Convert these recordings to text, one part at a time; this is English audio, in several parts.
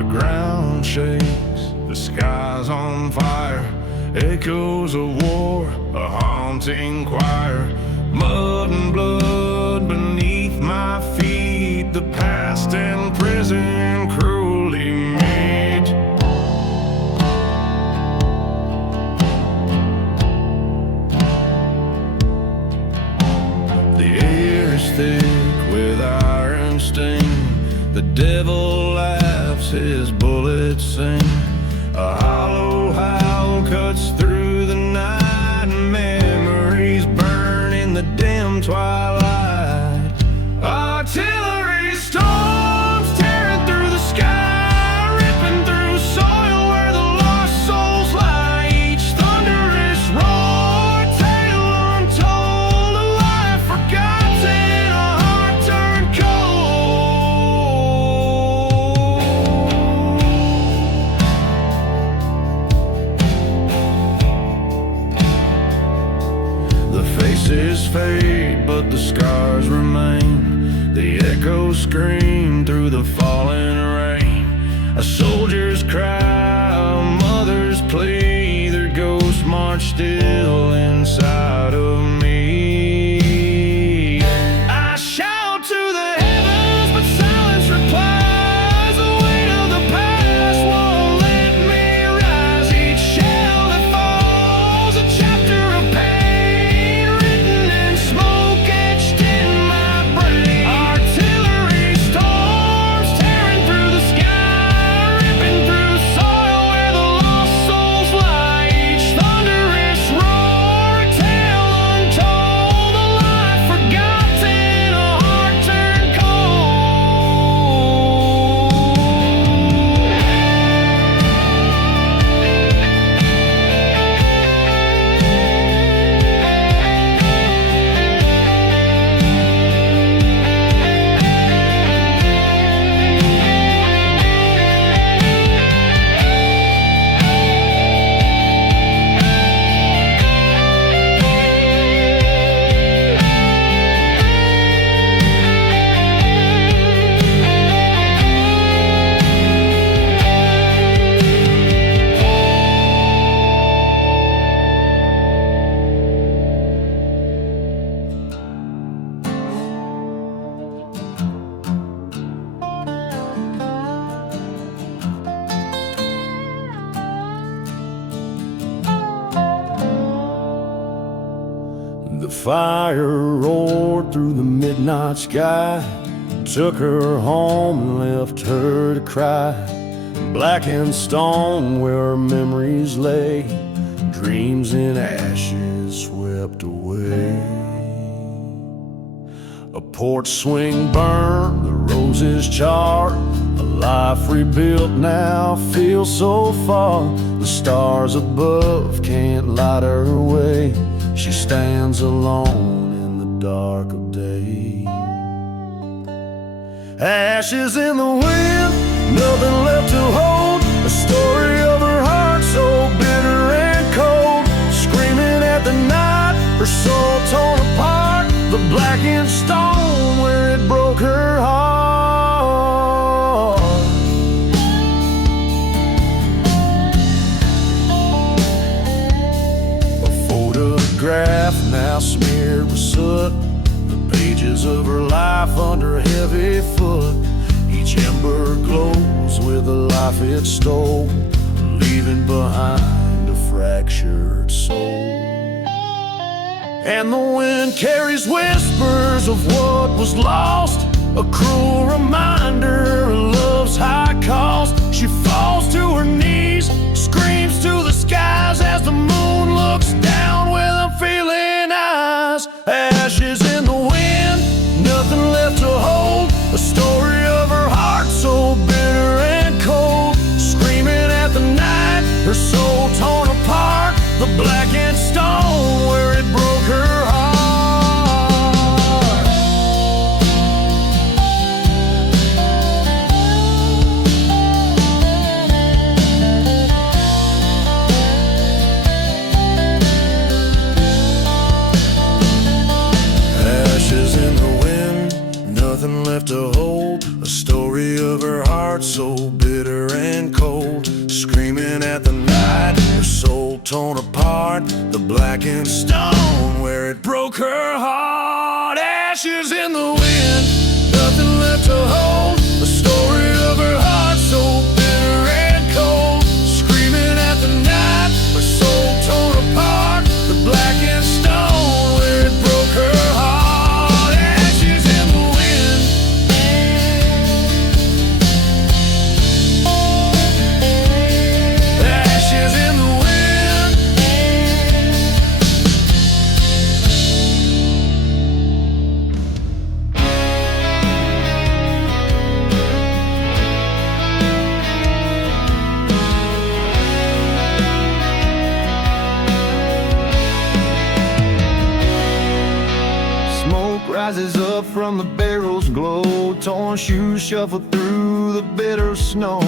The ground shakes, the sky's on fire. Echoes of war, a haunting choir. Mud and blood beneath my feet. The past and present cruelly meet. The air's thick with iron sting. The devil laughs, his bullets sing. A hollow howl cuts through the night, and memories burn in the dim twilight. Artillery storms tearing through the sky, ripping through soil where the lost souls lie. Each thunderous roar, a tale untold, a life forgotten, a heart turned The faces fade, but the scars remain. The echoes scream through the falling rain. A soldier's cry, a mother's plea. Their ghosts march still inside of me. I shout to the heavens, but silence replies. The weight of the past won't let me rise. Each shell that falls, a chapter of pain, written in smoke etched in my brain. Artillery storms tearing through the sky, ripping through soil where the lost souls lie. Each thunderous roar, a tale untold, a life forgotten, a heart turned cold. The fire roared through the midnight sky, took her home and left her to cry. Blackened stone where her memories lay, dreams in ashes swept away. A porch swing burned, the roses charred. A life rebuilt now feels so far. The stars above can't light her way. She stands alone in the dark of day. Ashes in the wind, nothing left to hold. A story of her heart so bitter and cold. Screaming at the night, her soul torn apart. The blackened stone where it broke her heart. A photograph now smeared with soot, the pages of her life under a heavy foot. Each ember glows with the life it stole, leaving behind a fractured soul. And the wind carries whispers of what was lost, a cruel reminder of love's high cost. She falls to her knees, screams to the skies as the moon looks down with unfeeling eyes. Ashes in the wind, nothing left to hold. A story of her heart so bitter and cold. Screaming at the night, her soul torn apart. The blackened stone where it broke her heart. Ashes in the wind, nothing left to hold. A story of her heart so bitter torn apart, the blackened stone where it broke her heart. Ashes in the wind, nothing left to hold. The story of her heart so bitter and cold, screaming at the night, her soul torn apart, the blackened stone where it broke her heart. Ashes in the wind. Ashes in the wind. Smoke rises up from the barrel's glow, torn shoes shuffle through the bitter snow.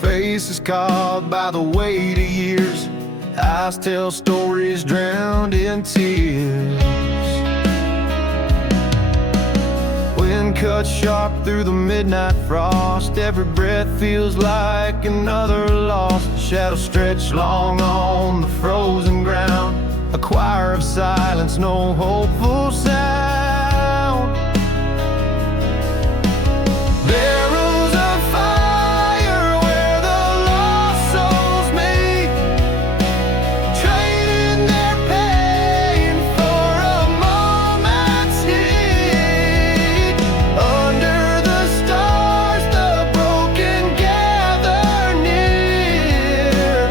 Faces carved by the weight of years, eyes tell stories drowned in tears. Wind cuts sharp through the midnight frost, every breath feels like another loss. Shadows stretch long on the frozen ground, a choir of silence, no hopeful sound. Barrels of fire where the lost souls meet, trading their pain for a moment's heat. Under the stars the broken gather near,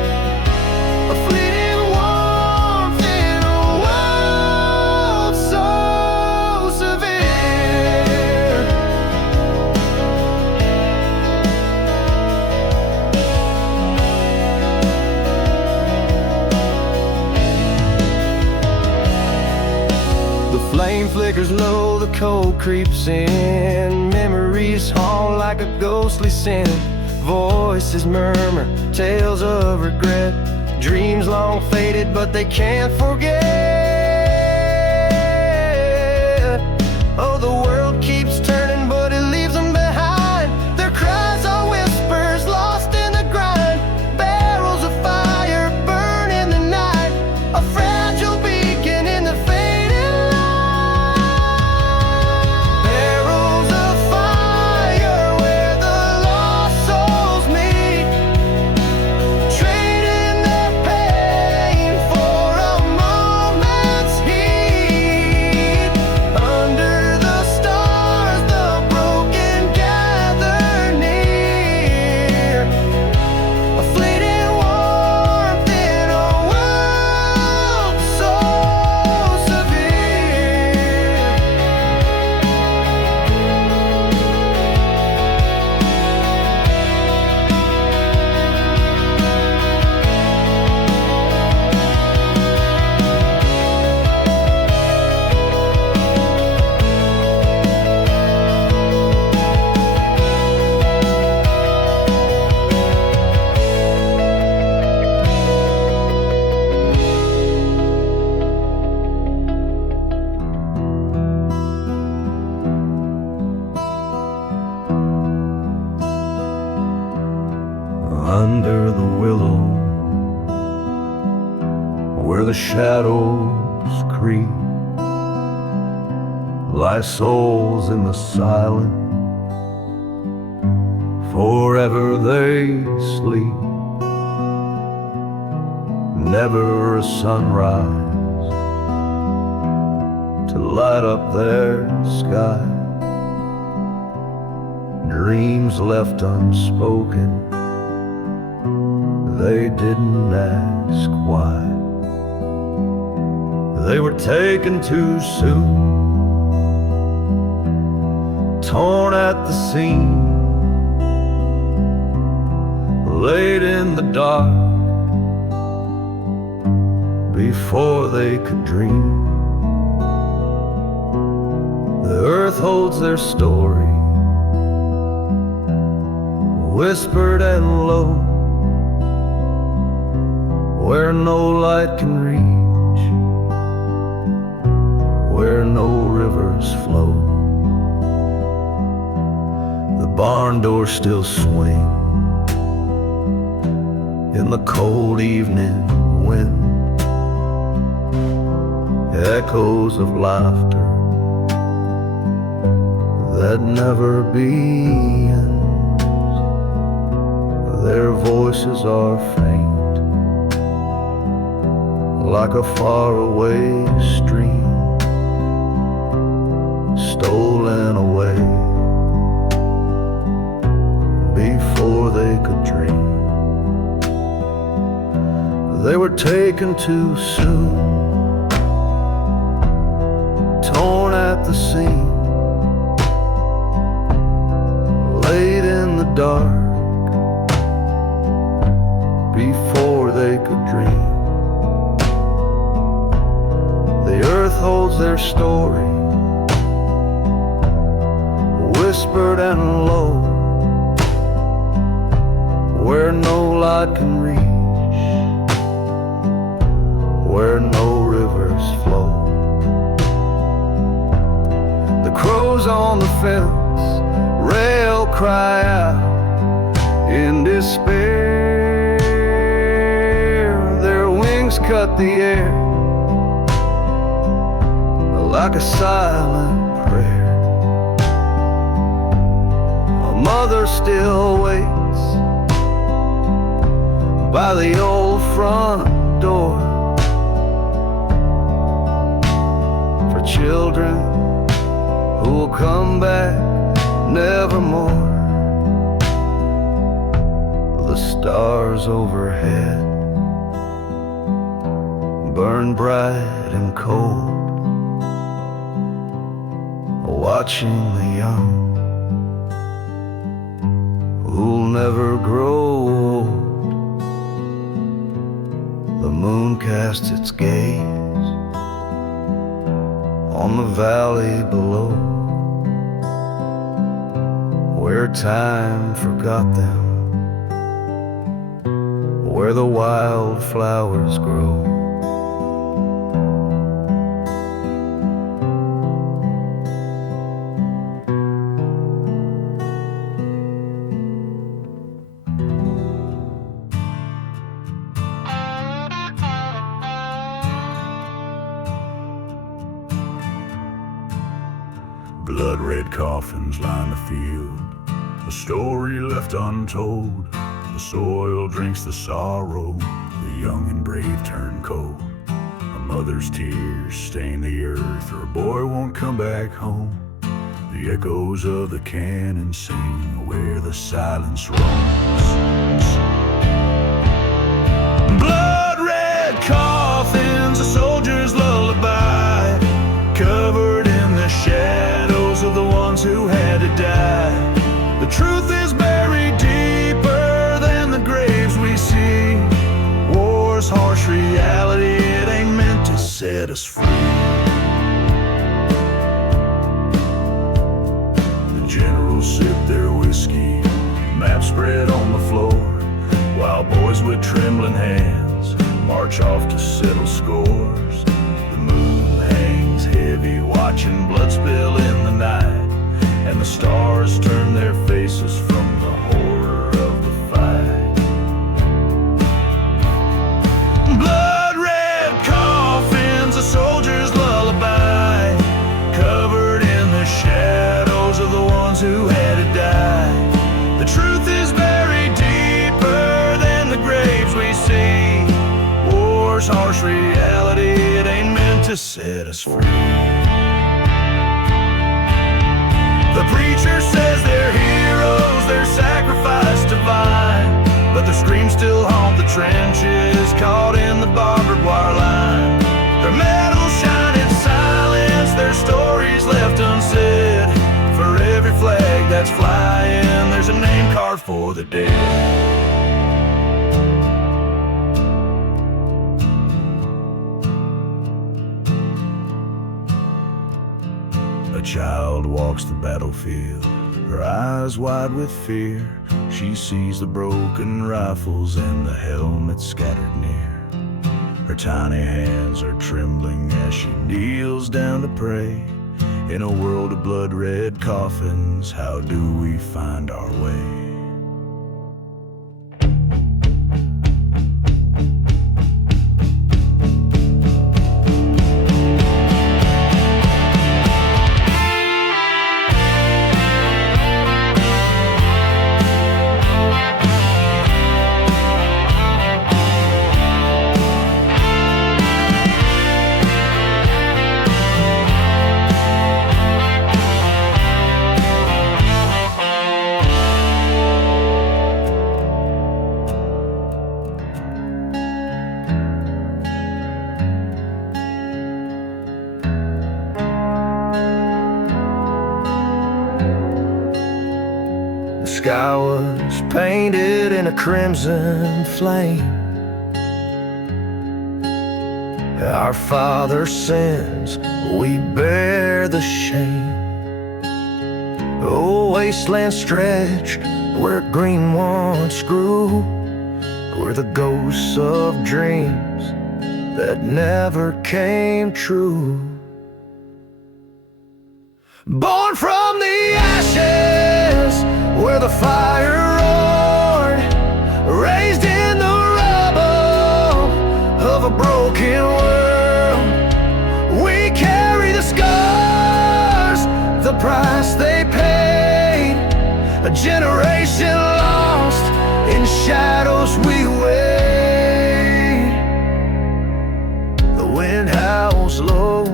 a fleeting warmth in a world so severe. The flame flickers low, the cold creeps in, memories haunt like a ghostly sin. Voices murmur tales of regret, dreams long faded but they can't forget. Oh, the world keeps turning but it leaves them behind. Their cries are whispers lost in the grind. Barrels of fire burn in the night, a fragile beacon in the fading light. Barrels of fire where the lost souls meet, trading their pain for a moment's heat. Under the stars the broken gather near, a fleeting warmth in a world so severe. Under the willow, where the shadows creep, lie souls in the silence, forever they sleep. Never a sunrise to light up their sky, dreams left unspoken, they didn't ask why. They were taken too soon, torn at the seam, laid in the dark before they could dream. The earth holds their story, whispered and low, where no light can reach, where no rivers flow. The barn doors still swing in the cold evening wind, echoes of laughter that never begins. Their voices are faint, like a faraway stream, stolen away before they could dream. They were taken too soon, torn at the seam, laid in the dark before they could dream. The earth holds their story, whispered and low, where no light can reach, where no rivers flow. The crows on the fence rail, cry out in despair. Their wings cut the air like a silent prayer. A mother still waits by the old front door for children who will come back nevermore. The stars overhead burn bright and cold, watching the young who'll never grow old. The moon casts its gaze on the valley below, where time forgot them, where the wild flowers grow. Blood-red coffins line the field, a story left untold. The soil drinks the sorrow, the young and brave turn cold. A mother's tears stain the earth, her boy won't come back home. The echoes of the cannon sing where the silence roams. Blood-red coffins, a soldier's lullaby, covered in the shadows of the ones who had to die. The truth is buried deeper than the graves we see. War's harsh reality, it ain't meant to set us free. The generals sip their whiskey, maps spread on the floor, while boys with trembling hands march off to settle scores. The moon hangs heavy, watching blood spill in the night, and the stars turn their faces from the horror of the fight. Blood-red coffins, a soldier's lullaby, covered in the shadows of the ones who had to die. The truth is buried deeper than the graves we see. War's harsh reality, it ain't meant to set us free. The preacher says they're heroes, their sacrifice divine, but their screams still haunt the trenches, caught in the barbed wire line. Their medals shine in silence, their stories left unsaid. For every flag that's flying, there's a name carved for the dead. A child walks the battlefield, her eyes wide with fear. She sees the broken rifles and the helmets scattered near. Her tiny hands are trembling as she kneels down to pray. In a world of blood-red coffins, how do we find our way? sky was painted in a crimson flame. Our Father's sins, we bear the shame. Oh, wasteland stretched where green once grew, where the ghosts of dreams that never came true. Born from the ashes where the fire roared, raised in the rubble of a broken world. We carry the scars, the price they paid, a generation lost in shadows we wait. The wind howls low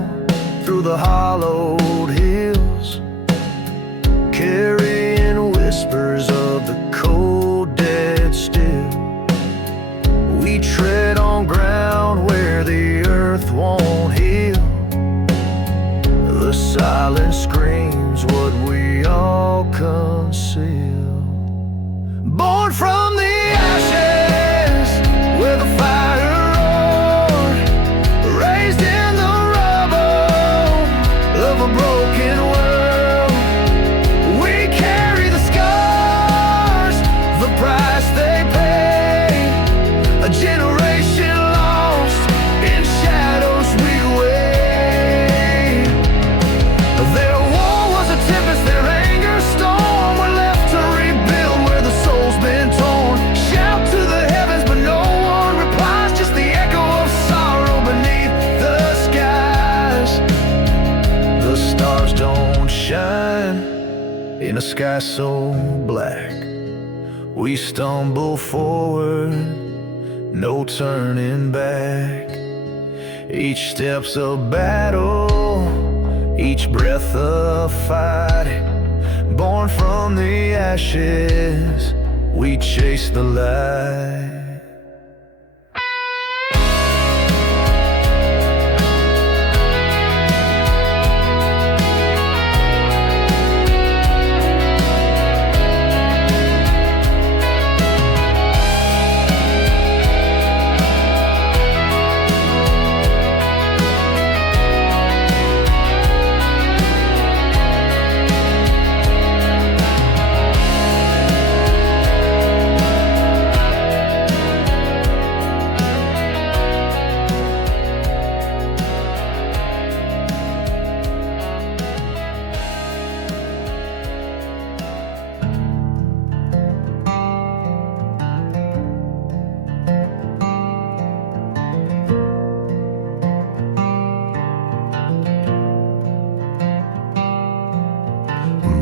through the hollowed hills, carrying whispers of the cold dead still. We tread on ground where the earth won't heal. The silence screams what we all conceal. Born from the ashes where the fire roared, raised in the rubble of a broken world. We carry the scars, the price they paid, a generation lost in shadows we wait. Their war was a tempest, their anger storm. We're left to rebuild where the soul's been torn. Shout to the heavens, but no one replies, just the echo of sorrow beneath the skies. The stars don't shine in a sky so black. We stumble forward, no turning back. Each step's a battle, each breath a fight. Born from the ashes, we chase the light.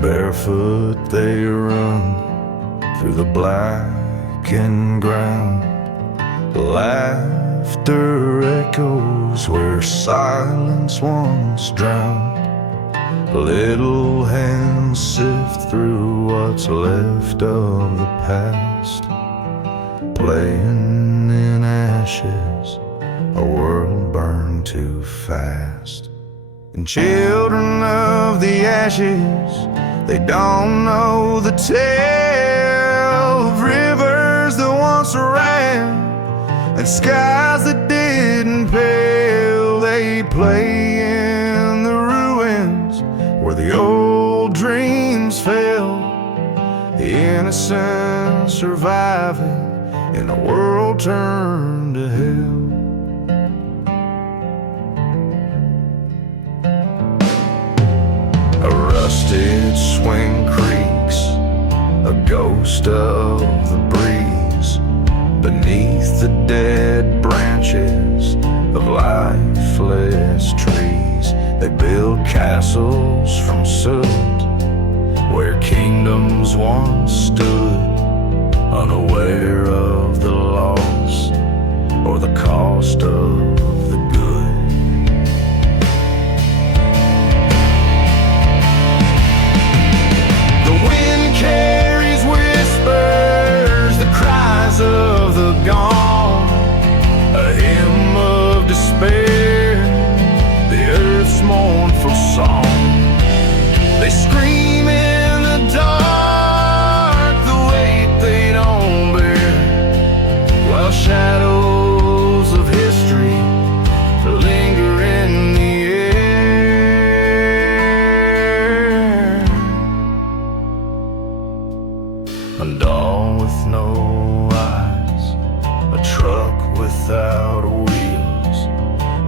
Barefoot they run through the blackened ground. Laughter echoes where silence once drowned. Little hands sift through what's left of the past, playing in ashes, a world burned too fast. And children of the ashes, they don't know the tale of rivers that once ran and skies that didn't pale. They play in the ruins where the old dreams fell, innocent surviving in a world turned to hell. A rusted swing creaks, a ghost of the breeze, beneath the dead branches of lifeless trees. They build castles from soot where kingdoms once stood, unaware of the loss or the cost of the good. Carries whispers, the cries of the gone, a hymn of despair, the earth's mournful song. They scream in the dark, all with no eyes, a truck without wheels.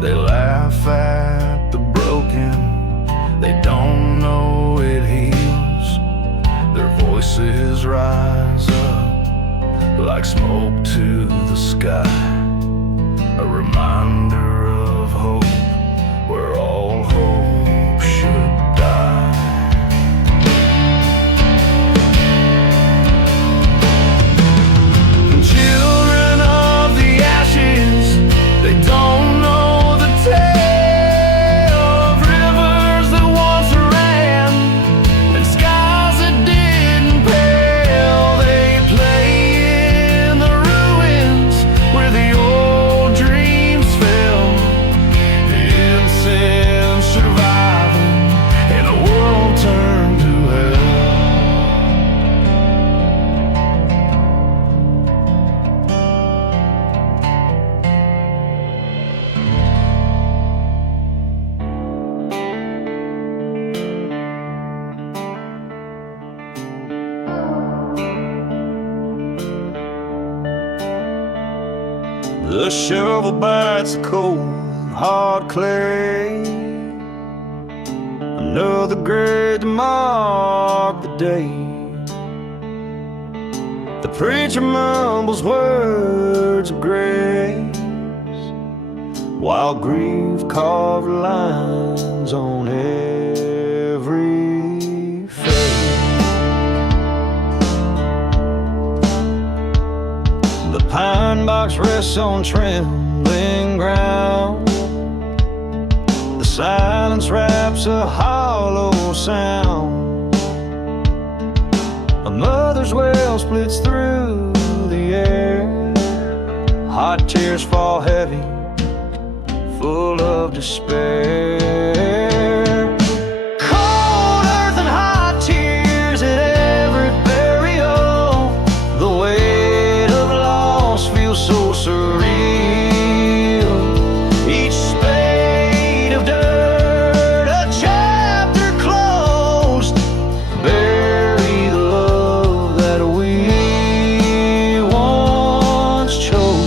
They laugh at the broken, they don't know it heals. Their voices rise up like smoke to the sky, a reminder of hope where all hope should die. Children of the ashes, they don't know the tale of rivers that once ran and skies that didn't pale. They play in the ruins where the old dreams fell, innocent surviving in a world turned to hell. The shovel bites the cold, hard clay. Another grave to mark the day. The preacher mumbles words of grace, while grief carved lines on every face. The pine box rests on trembling ground. The silence wraps a hollow sound. A mother's wail splits through the air. Hot tears fall heavy, full of despair. Cold earth and hot tears at every burial. The weight of loss feels so surreal. Each spade of dirt, a chapter closed. Bury the love that we once chose.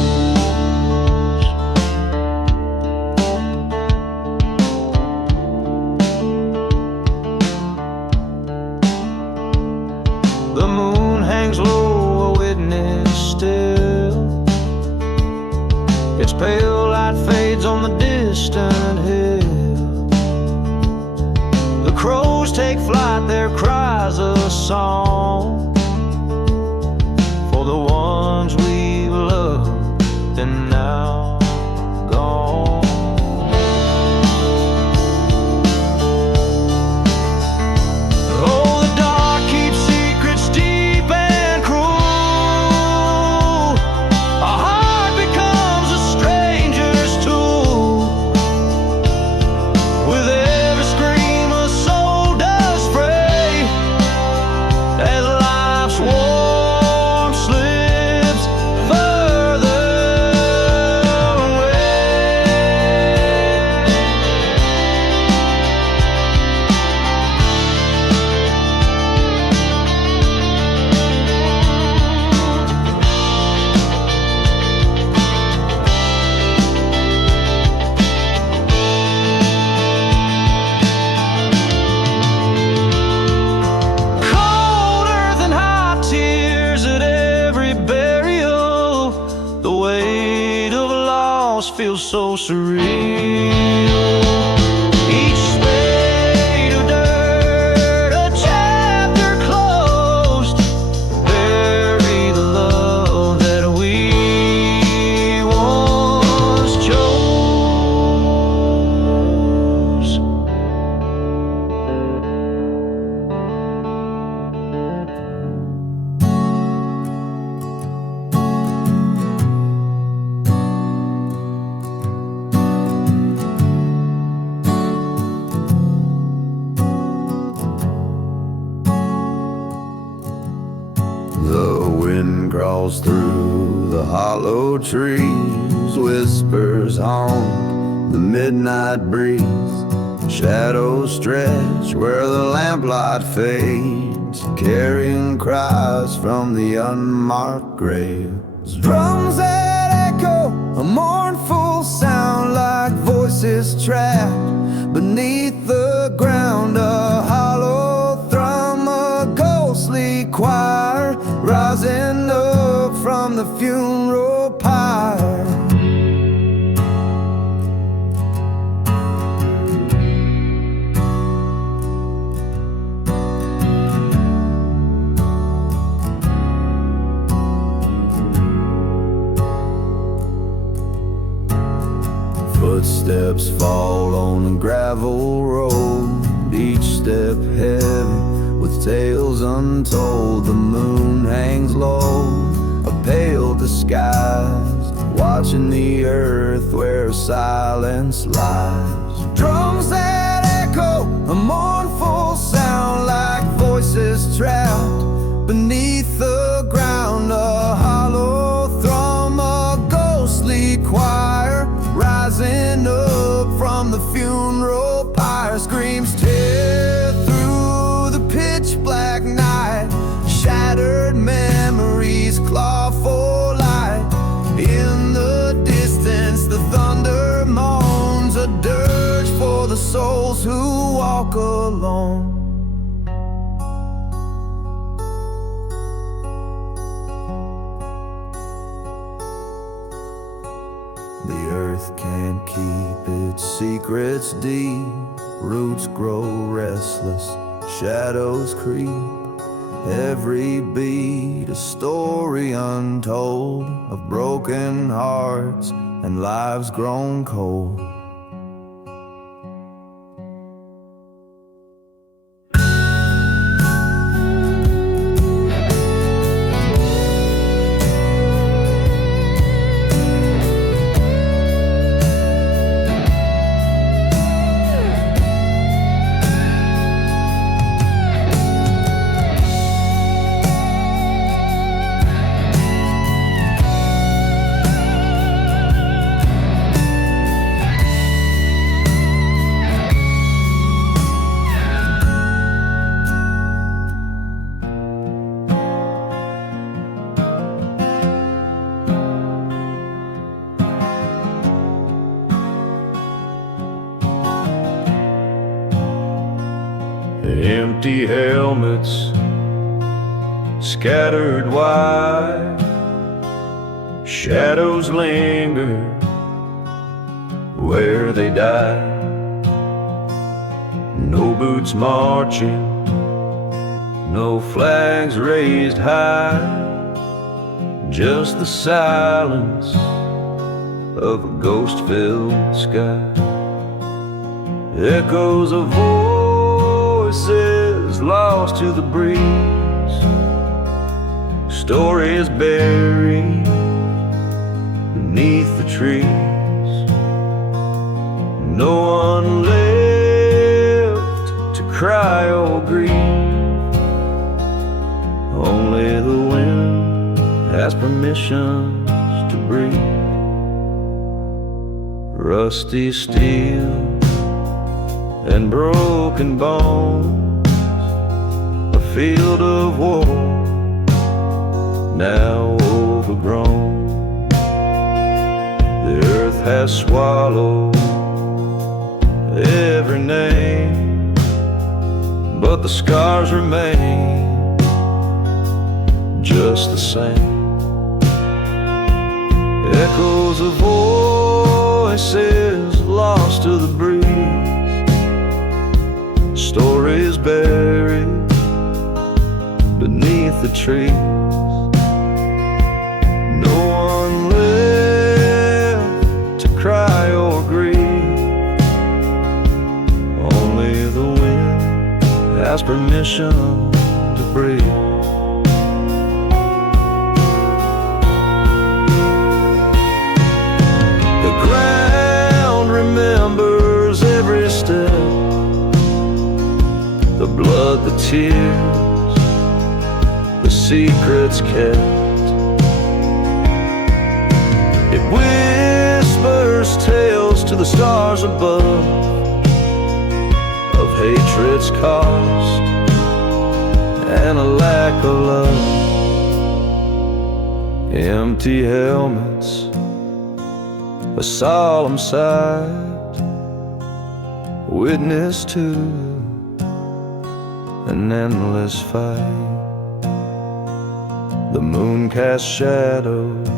The moon hangs low, a witness still. Its pale light fades on the distant hill. The crows take flight, their cries a song for the ones we've loved and now gone. Oh, the dark keeps secrets deep and cruel. A heart becomes a stranger's tool. With every scream a soul does fray, as life's warm slips further away. Cold earth and hot tears at every burial. The weight of loss feels so surreal. Each spade of dirt, a chapter closed. Bury the love that we once chose. The wind crawls through the hollow trees, whispers on the midnight breeze. Shadows stretch where the lamplight fades streets, carrying cries from the unmarked graves. Drums that echo, a mournful sound like voices trapped beneath the ground. A hollow thrum, a ghostly choir rising up from the funeral pyre. Footsteps fall on the gravel road, each step heavy with tales untold. The moon hangs low, a pale disguise, watching the earth where silence lies. Drums that echo, a mournful sound like voices trapped beneath the ground. A hollow thrum, a ghostly choir rising up from the funeral pyre. Screams tear through the pitch black night, shattered memories claw for light. In the distance the thunder moans, a dirge for the souls who walk alone. The earth can't keep its secrets deep, roots grow restless, shadows creep. Every beat a story untold of broken hearts and lives grown cold. Empty helmets scattered wide, shadows linger where they died. No boots marching, no flags raised high, just the silence of a ghost-filled sky. Echoes of voices lost to the breeze, stories buried beneath the trees. No one left to cry or grieve, only the wind has permission to breathe. Rusty steel and broken bones, a field of war now overgrown. The earth has swallowed every name, but the scars remain just the same. Echoes of voices lost to the breeze, stories buried beneath the trees. No one left to cry or grieve, only the wind has permission to breathe. The ground remembers every step, the blood, the tears, the secrets kept. It whispers tales to the stars above of hatred's cost and a lack of love. Empty helmets, a solemn sight, witness to an endless fight. The moon casts shadows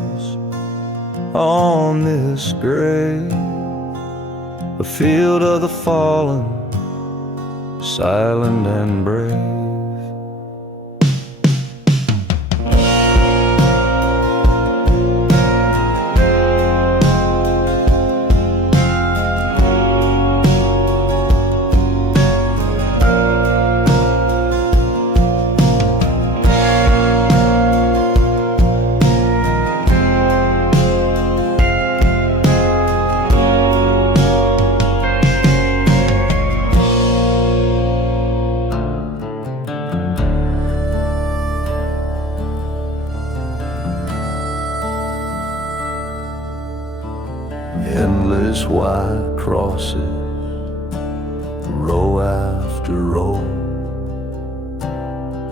on this grave, a field of the fallen, silent and brave. Endless white crosses, row after row,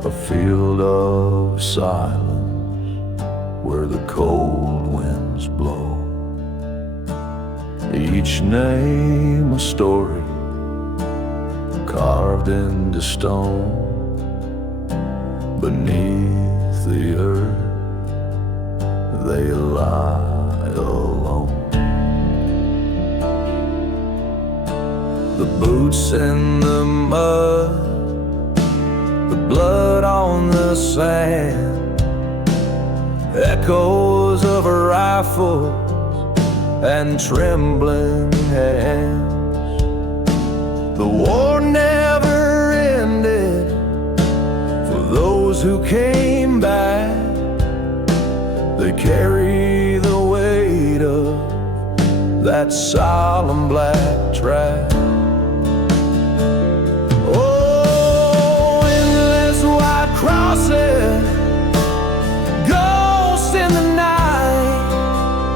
a field of silence where the cold winds blow. Each name a story carved into stone. Beneath the earth they lie alone. The boots in the mud, the blood on the sand, echoes of rifles and trembling hands. The war never ended for those who came back. They carry the weight of that solemn black track. Crosses, ghosts in the night,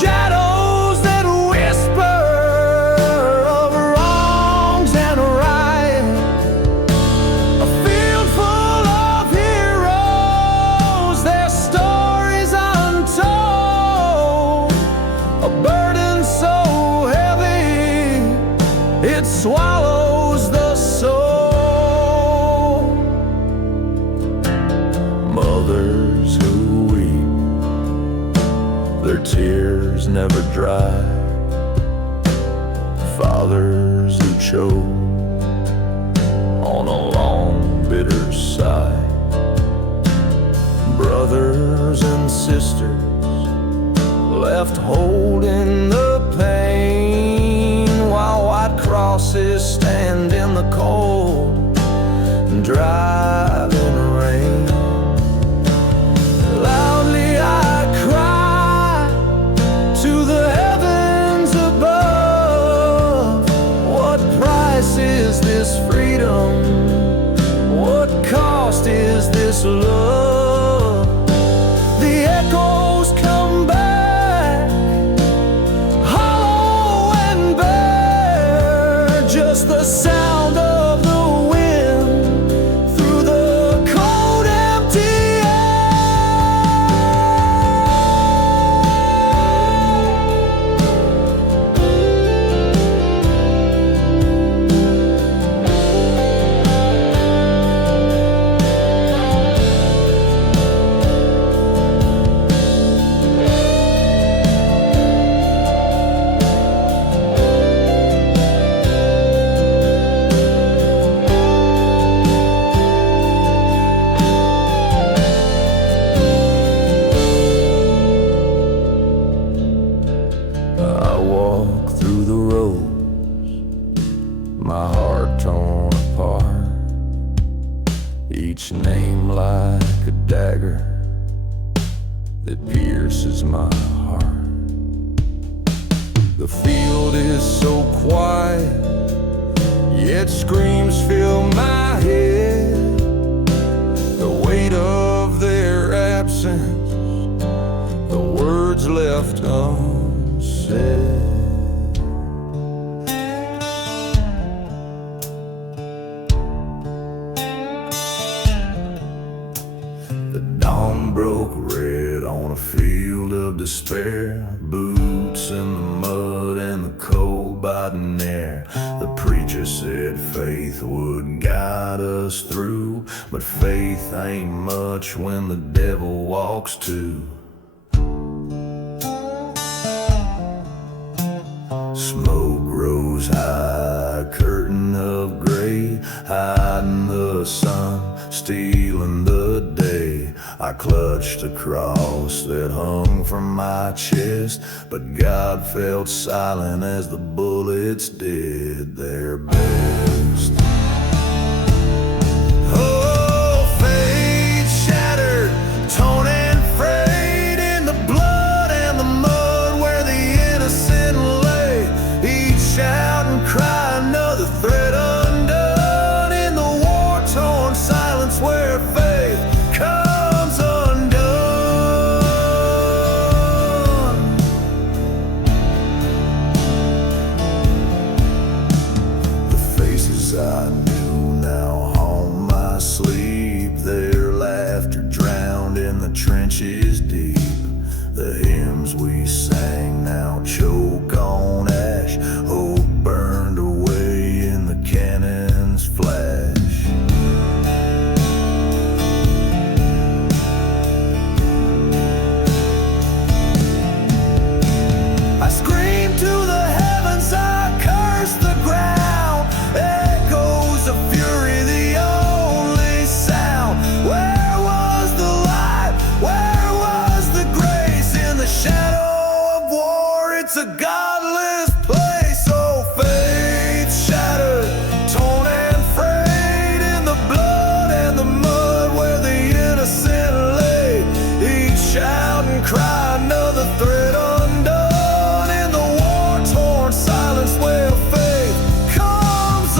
shadows that whisper of wrongs and right. A field full of heroes, their stories untold. A burden so heavy it swallows the soul. Mothers who weep, their tears never dry. Fathers who choke on a long bitter sigh. Brothers and sisters left holding the pain, while white crosses stand in the cold and driving rain. Loudly I cry to the heavens above, what price is this freedom? What cost is this love? The echoes come back, hollow and bare, just the sound of the wind through the cold empty my heart torn apart, each name like a dagger that pierces my heart. The field is so quiet, yet screams fill my head. The weight of their absence, the words left unsaid. field of despair, boots in the mud and the cold biting air. The preacher said faith would guide us through, but faith ain't much when the devil walks too. Smoke rose high, curtain of gray, hiding the sun, stealing the day. I clutched a cross that hung from my chest, but God felt silent as the bullets did their best. Oh, faith shattered, torn and frayed in the blood and the mud where the innocent lay. Each shout and cry, another thread undone in the war-torn silence where faith comes undone. The faces I knew now haunt my sleep, their laughter drowned in the trenches deep. The hymns we sang now choke on ash, hope burned away in the cannon's flash. I screamed to the heavens, I cursed the ground. Echoes of fury, the only sound. Where was the light? Where was the grace? In the shadow of war, it's a godless place. Oh, faith shattered, torn and frayed in the blood and the mud where the innocent lay. Each shout and cry, another thread undone in the war-torn silence where faith comes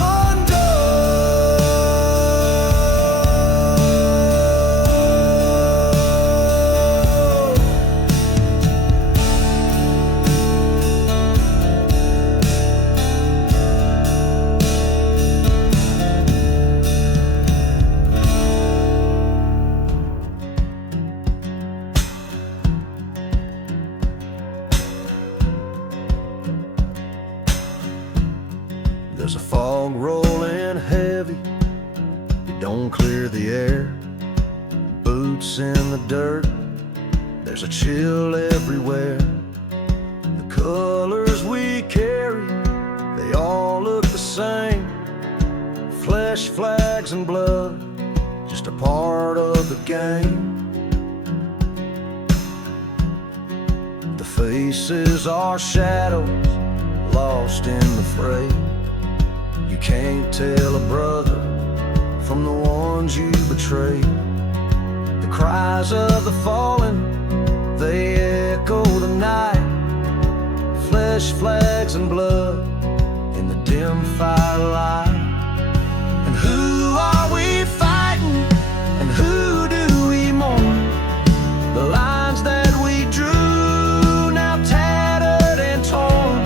There's a fog rolling heavy, it don't clear the air. Boots in the dirt, there's a chill everywhere. The colors we carry, they all look the same. Flesh, flags, and blood, just a part of the game. The faces are shadows, lost in the fray. You can't tell a brother from the ones you betray. The cries of the fallen, they echo the night. Flesh, flags, and blood in the dim firelight. And who are we fighting? And who do we mourn? The lines that we drew, now tattered and torn.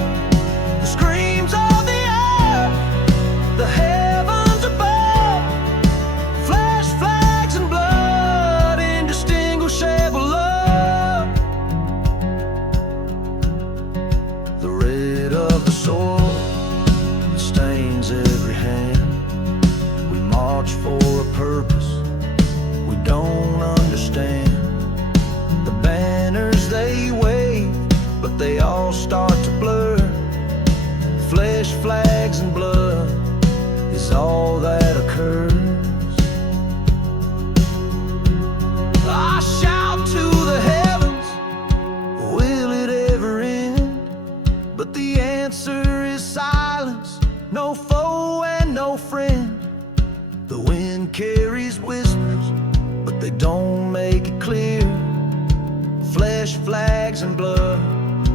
The screams of the earth, the heavens above. Flesh, flags, and blood, indistinguishable love. The red of the sword stains every hand. We march for a purpose we don't understand. The banners they wave, but they all start to blur. Flesh, flags, and blood is all that occurs. I shout to the heavens, will it ever end? But the answer is silence, no foe and no friend. The wind carries whispers, but they don't make it clear. Flesh, flags, and blood,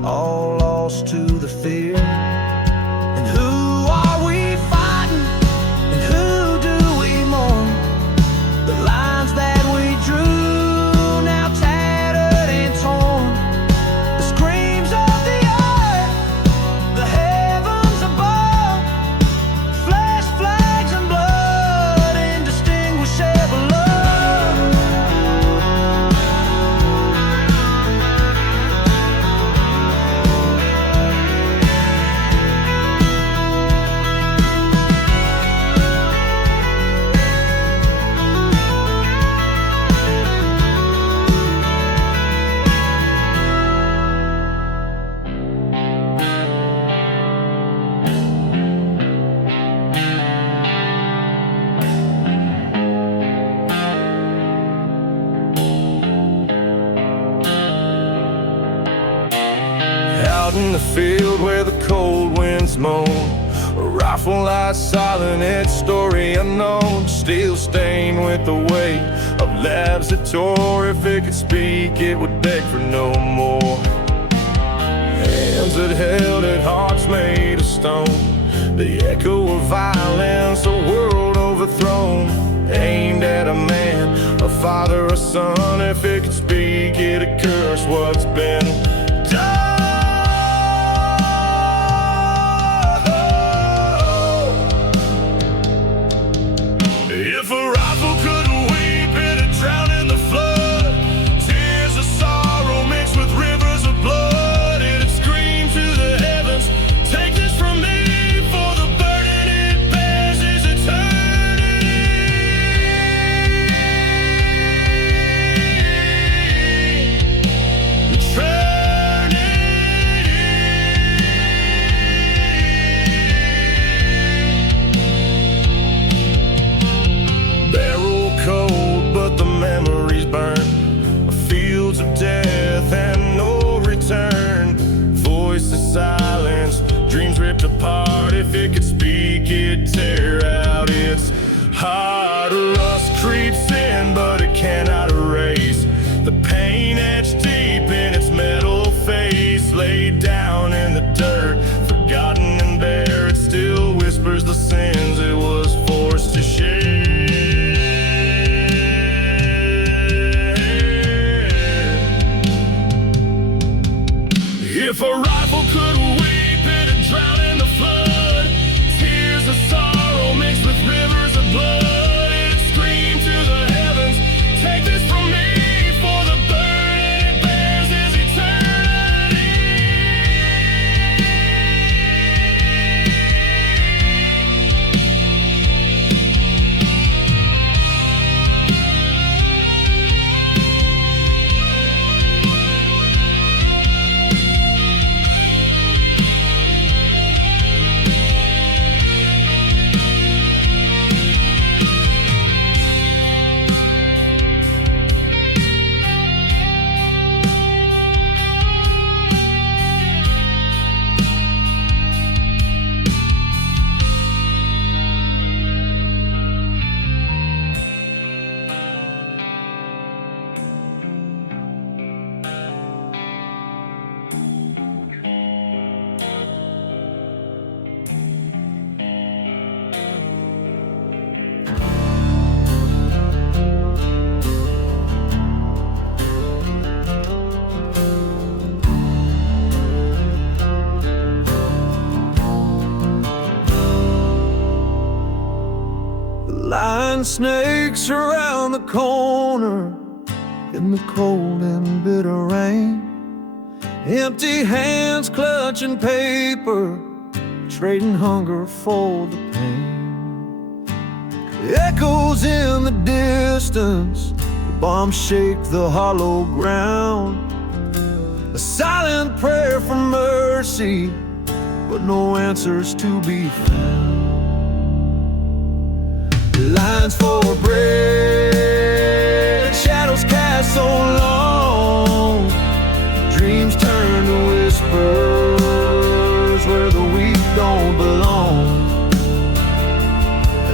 all lost to the fear. And who are we fighting? And who do we mourn? The lines that we drew, now tattered and torn. The screams of the earth, the heavens above. Flesh, flags, and blood, indistinguishable love. Out in the field where the cold winds moan, a rifle lies silent, its story unknown, steel stained with the weight of lives it tore. If it could speak, it would beg for no more. Hands that held it, hearts made of stone, the echo of violence, a world overthrown, aimed at a man, a father, a son. If it could speak, it'd curse what's been done. If a rifle could weep, it'd drown in the flood. Tears of sorrow mixed with rivers of blood. It'd scream to the heavens, take this from me, for the burden it bears is eternity. Barrel cold, but the memories burn, fields of death and no return. Voices silenced, dreams ripped apart. If it could speak, it'd tear out its heart. Rust creeps in, but it cannot erase the pain etched deep in its metal face. Laid down in the dirt, forgotten and bare, it still whispers the sins it was forced to share. If a rifle could weep, it'd drown in the flood. Tears of sorrow mixed with rivers of blood. It'd scream to the heavens, take this from me, for the burden it bears is eternity. Lion snakes around the corner in the cold and bitter rain. Empty hands clutching paper, trading hunger for the pain. Echoes in the distance, the bombs shake the hollow ground. A silent prayer for mercy, but no answers to be found. Lines for bread, shadows cast so long. Dreams turn to whispers where the weak don't belong.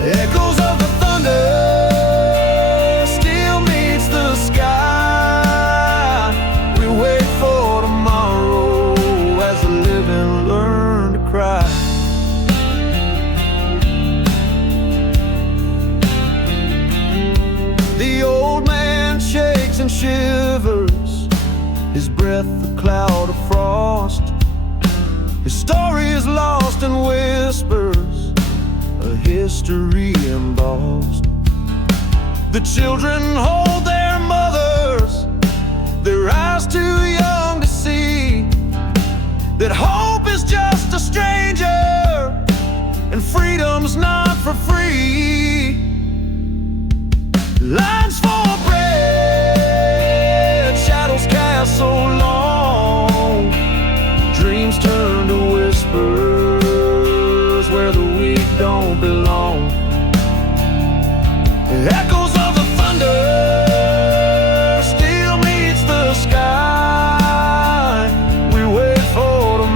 Echoes of the thunder still meets the sky. We wait for tomorrow as the living learn to cry. The old man shakes and shivers, his breath a cloud of frost. His story is lost in whispers, a history embossed. The children hold their mothers, their eyes too young to see that hope is just a stranger and freedom's not for free. Lines for bread, shadows cast so long. Dreams turn to whispers where the weak don't belong. Echoes of the thunder still meets the sky. We wait for tomorrow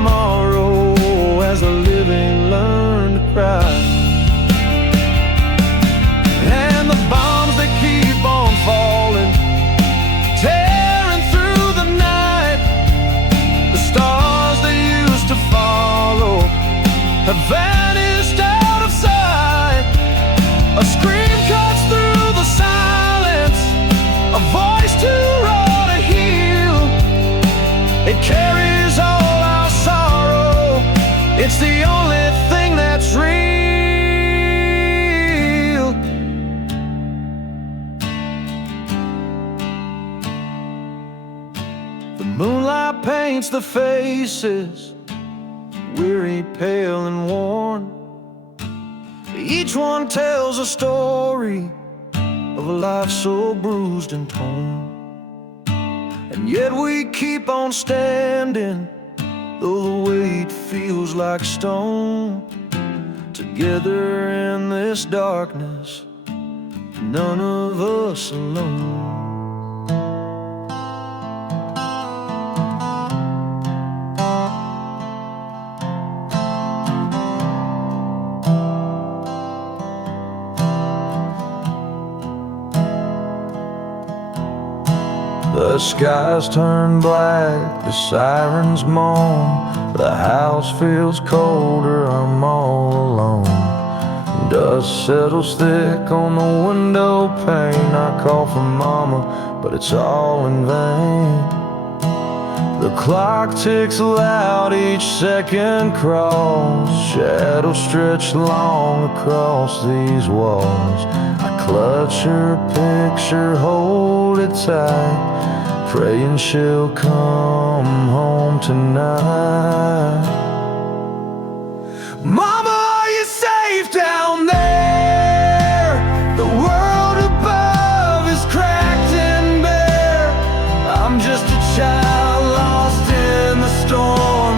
had vanished out of sight. A scream cuts through the silence, a voice too raw to heal. It carries all our sorrow, it's the only thing that's real. The moonlight paints the faces, weary, pale, and worn. Each one tells a story of a life so bruised and torn. And yet we keep on standing, though the weight feels like stone. Together in this darkness, none of us alone. The skies turn black, the sirens moan. The house feels colder, I'm all alone. Dust settles thick on the window pane. I call for mama, but it's all in vain. The clock ticks loud, each second crawls. Shadows stretch long across these walls. I clutch her picture, hold it tight, praying she'll come home tonight. Mama, are you safe down there? The world above is cracked and bare. I'm just a child lost in the storm,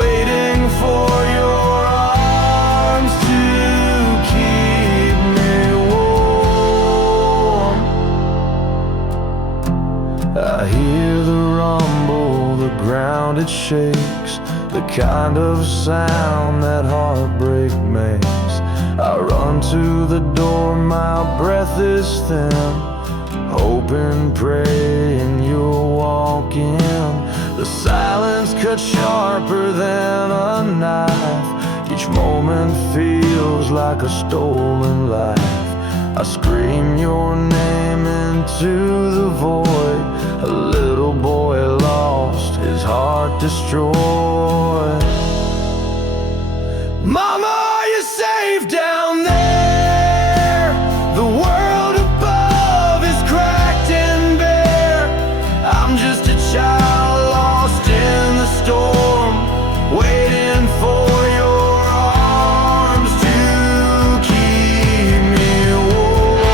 waiting for your arms to keep me warm. I hear the rumble, the ground it shakes, the kind of sound that heartbreak makes. I run to the door, my breath is thin, hoping, praying you'll walk in. The silence cuts sharper than a knife. Each moment feels like a stolen life. I scream your name into the void. A little boy lost, his heart destroyed. Mama, are you safe down there? The world above is cracked and bare. I'm just a child lost in the storm, waiting for your arms to keep me warm.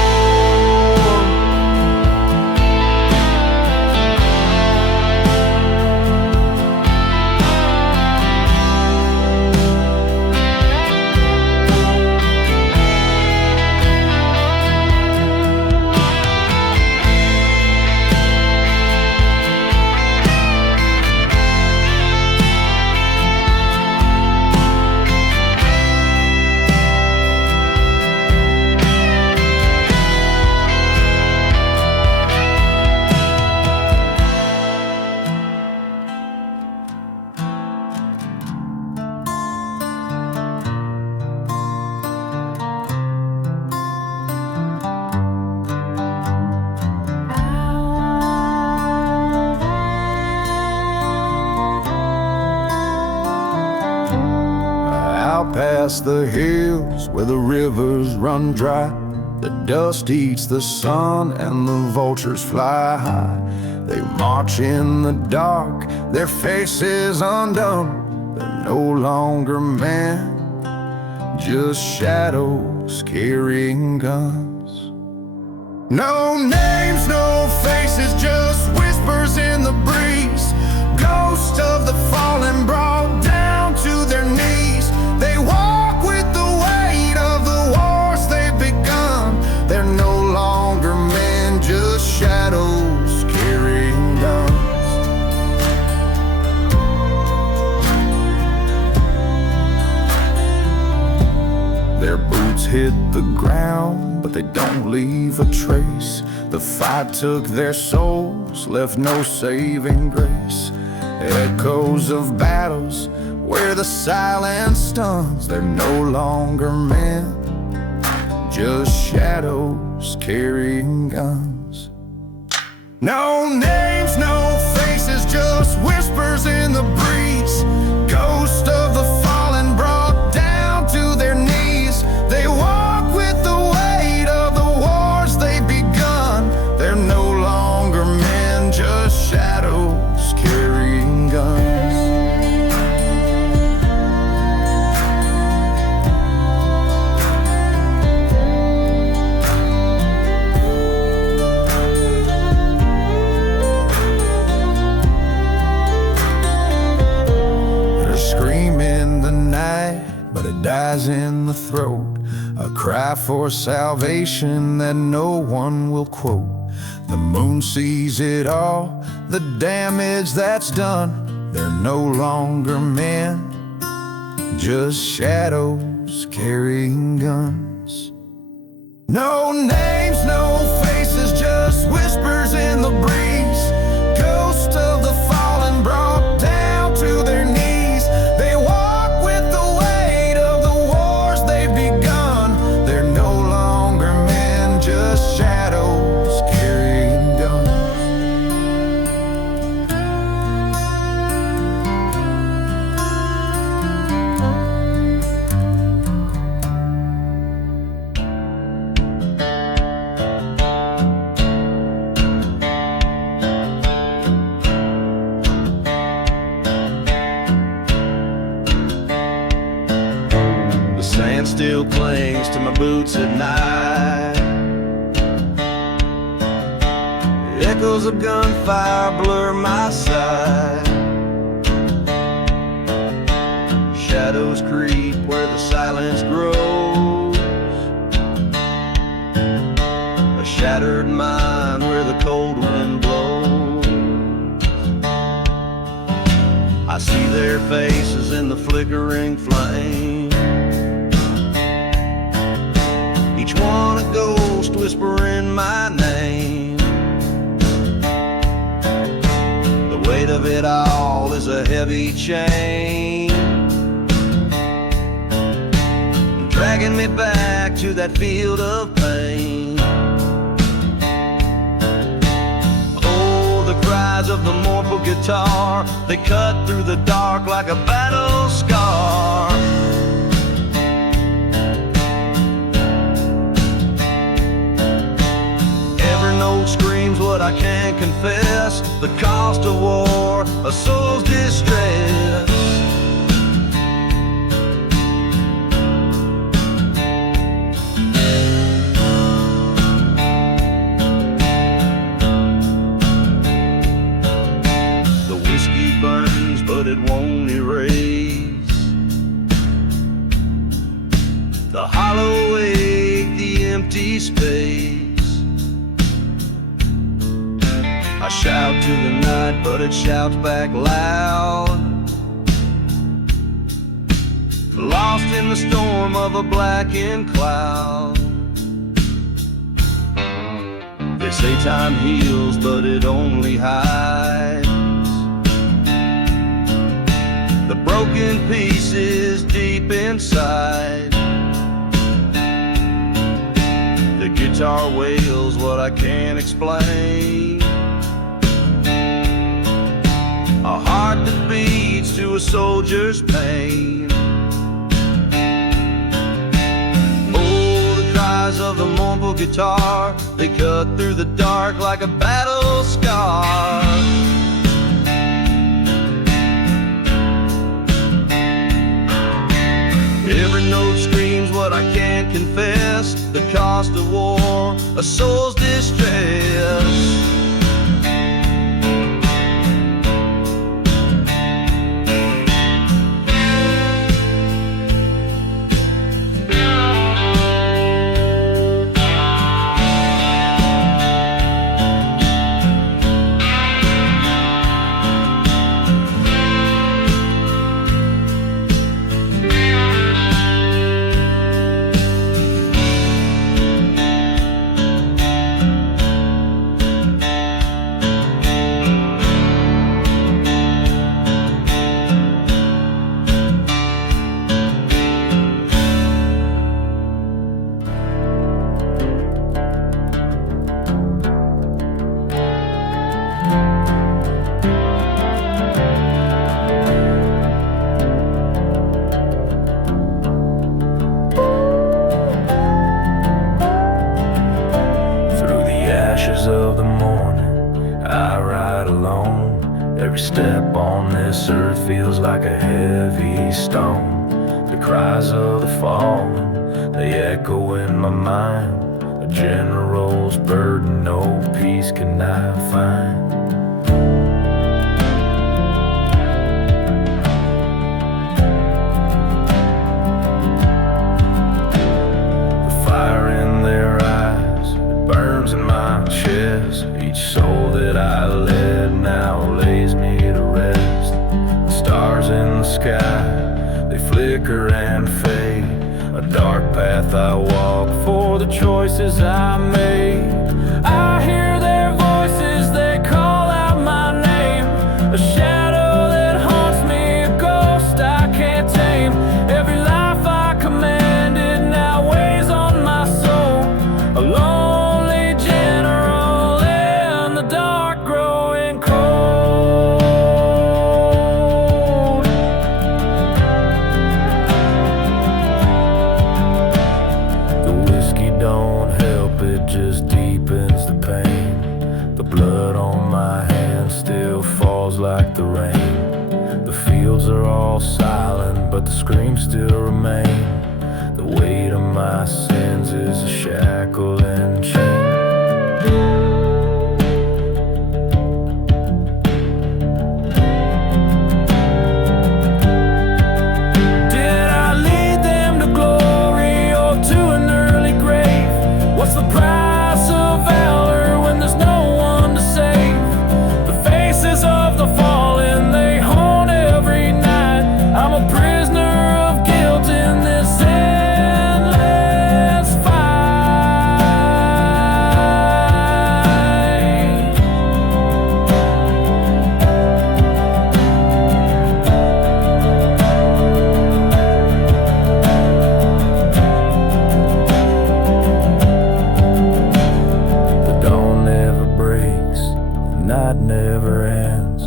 Out past the hills where the rivers run dry, the dust eats the sun and the vultures fly high. They march in the dark, their faces undone. They're no longer men, just shadows carrying guns. No names, no faces, just whispers in the breeze. Ghosts of the fallen brought down to their knees. They walk with the weight of the wars they've begun. They're no longer men, just shadows carrying guns. Their boots hit the ground, but they don't leave a trace. The fight took their souls, left no saving grace. Echoes of battles where the silence stuns. They're no longer men, just shadows carrying guns. No names, no faces, just whispers in the breeze. Ghosts of the fallen brought down to their knees. They walk with the weight of the wars they've begun. They're no longer men, just shadows carrying guns. But it dies in the throat, a cry for salvation that no one will quote. The moon sees it all, the damage that's done. They're no longer men, just shadows carrying guns. No names, no faces, just whispers in the breeze. Ghosts of the fallen brought down to their knees. They walk with the weight of the wars they've begun. They're no longer men, just shadows carrying guns. Sand still clings to my boots at night. Echoes of gunfire blur my sight. Shadows creep where the silence grows. A shattered mind where the cold wind blows. I see their faces in the flickering flame. Each one a ghost whispering my name. The weight of it all is a heavy chain, dragging me back to that field of pain. Oh, the cries of the mournful guitar, they cut through the dark like a battle scar. Screams what I can't confess, the cost of war, a soul's distress. The whiskey burns, but it won't erase the hollow ache, the empty space. I shout to the night, but it shouts back loud. Lost in the storm of a blackened cloud. They say time heals, but it only hides the broken pieces deep inside. The guitar wails what I can't explain. A heart that beats to a soldier's pain. Oh, the cries of the mournful guitar, they cut through the dark like a battle scar. Every note screams what I can't confess, the cost of war, a soul's distress. Every step on this earth feels like a heavy stone. The cries of the fallen, they echo in my mind. A general's burden, no peace can I find. The fire in their eyes, it burns in my chest. Each soul that I led now lays me to rest. The stars in the sky, they flicker and fade. A dark path I walk for the choices I made. I hear their voices, they call out my name. A shadow that haunts me, a ghost I can't tame. Every life I commanded now weighs on my soul. A lonely general in the dark growing cold. The whiskey don't help, it just deepens the pain. The blood on my hands still falls like the rain. The fields are all silent, but the screams still remain. The weight of my sins is a shackle and chain. Did I lead them to glory or to an early grave? What's the price of valor when there's no one to save? The faces of the fallen, they haunt every night. I'm a prisoner of guilt in this endless fight. The dawn never breaks, the night never ends.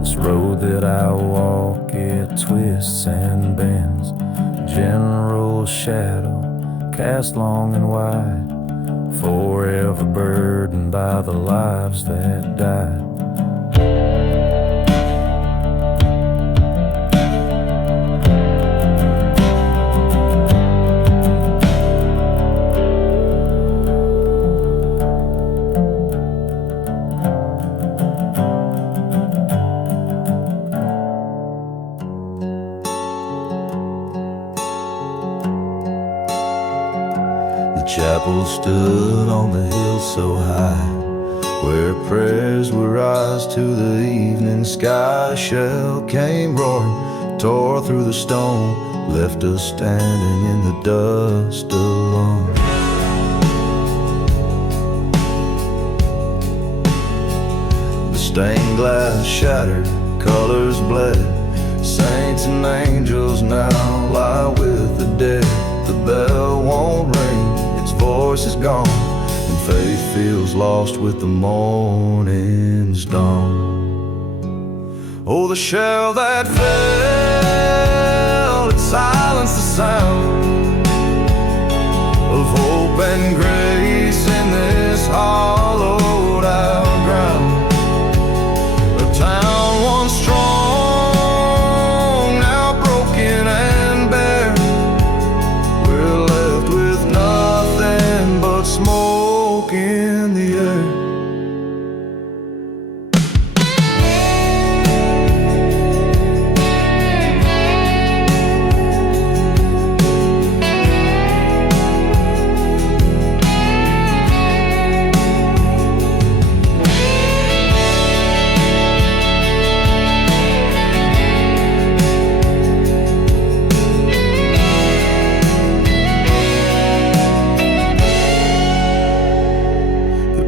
This road that I walk, it twists and bends. General shadow, cast long and wide, forever burdened by the lives that died. The chapel stood on the hill so high, where prayers would rise to the evening sky. A shell came roaring, tore through the stone, left us standing in the dust alone. The stained glass shattered, colors bled. Saints and angels now lie with the dead. The bell won't ring, its voice is gone, and faith feels lost with the morning's dawn. Oh, the shell that fell, it silenced the sound of hope and grace in this hollowed out ground. A town once strong, now broken and bare. We're left with nothing but smoke in the air.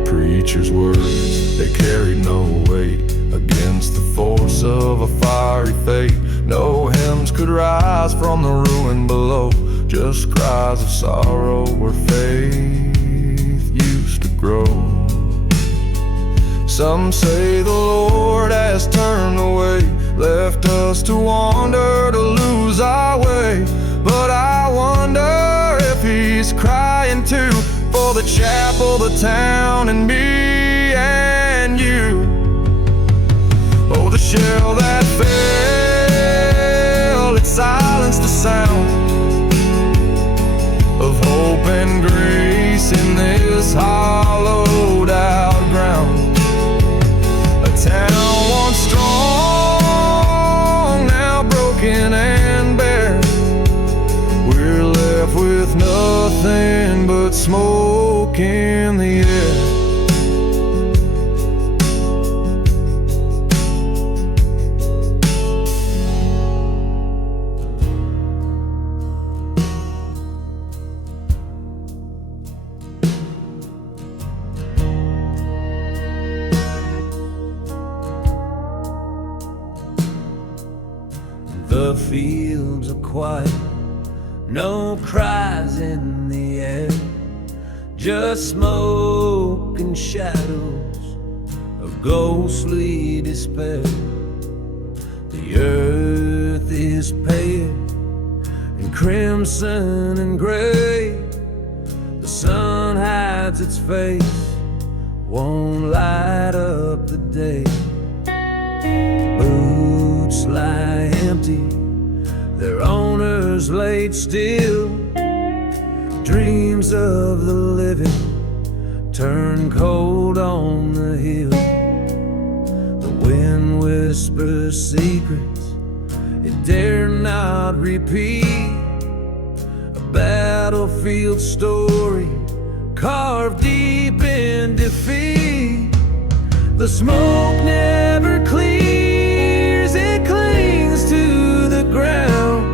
Preacher's words, they carried no weight against the force of a fiery fate. No hymns could rise from the ruin below, just cries of sorrow where faith used to grow. Some say the Lord has turned away, left us to wander, to lose our way. But I wonder if He's crying too, for the chapel, the town, and me and you. Oh, the shell that fell, it silenced the sound of hope and grace in this hollowed out ground. A town once strong, now broken and bare. We're left with nothing but smoke in the air. The fields are quiet, no cries in the air, just smoke and shadows of ghostly despair. The earth is pale and crimson and gray. The sun hides its face, won't light up the day. Boots lie empty, their owners laid still. Dreams of the living turn cold on the hill. The wind whispers secrets it dare not repeat, a battlefield story carved deep in defeat. The smoke never clears, it clings to the ground,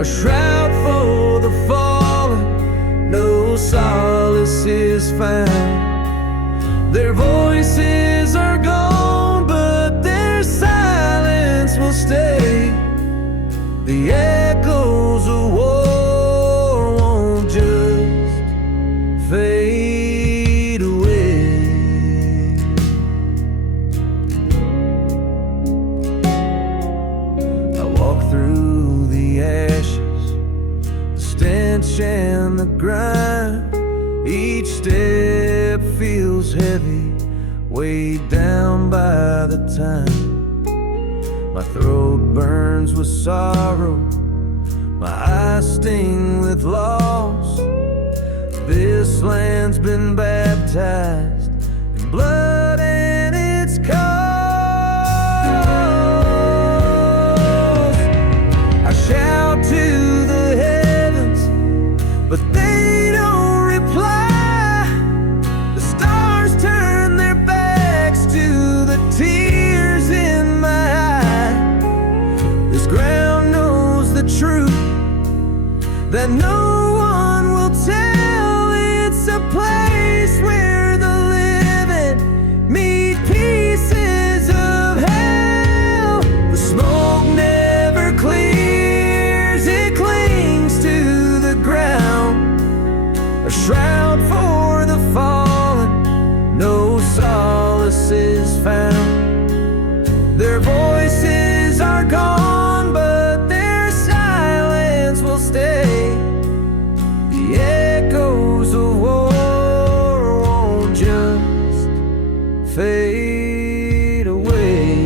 a shroud for the fallen, no solace is found. Their voices are gone, but their silence will stay. The echoes of war won't just fade away. I walk through the ashes, the stench and the grind. Each step feels heavy, weighed down by the time. My throat burns with sorrow, my eyes sting with loss. This land's been baptized in blood and its cause. I shout to the heavens, but they don't reply. The stars turn their backs to the tears in my eye. This ground knows the truth that no one will tell. It's a place where the living meet pieces of hell. The smoke never clears, it clings to the ground, a shroud for the fallen, no solace is found. Their voices are gone, but their silence will stay. The echoes of war won't just fade away.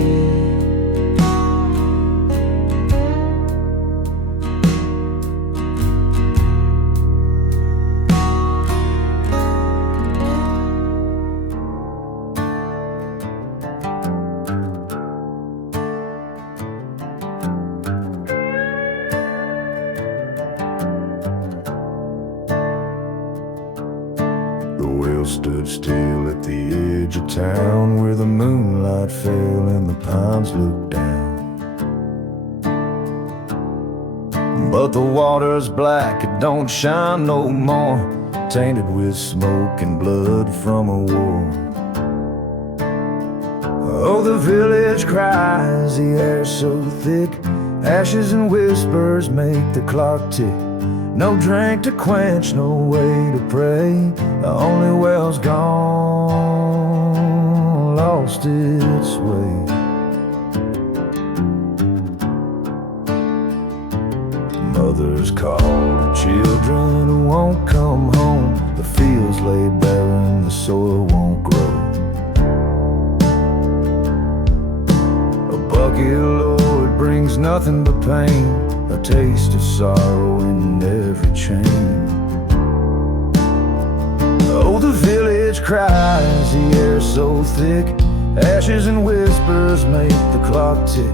The wheel stood still at the edge of town, where the moonlight fell and the pines looked down. But the water's black, it don't shine no more, tainted with smoke and blood from a war. Oh, the village cries, the air's so thick, ashes and whispers make the clock tick. No drink to quench, no way to pray, the only well's gone, lost its way. Mothers call to children who won't come home, the fields lay barren, the soil won't grow. lucky Lord brings nothing but pain, a taste of sorrow in every chain. Oh, the village cries, the air's so thick, ashes and whispers make the clock tick.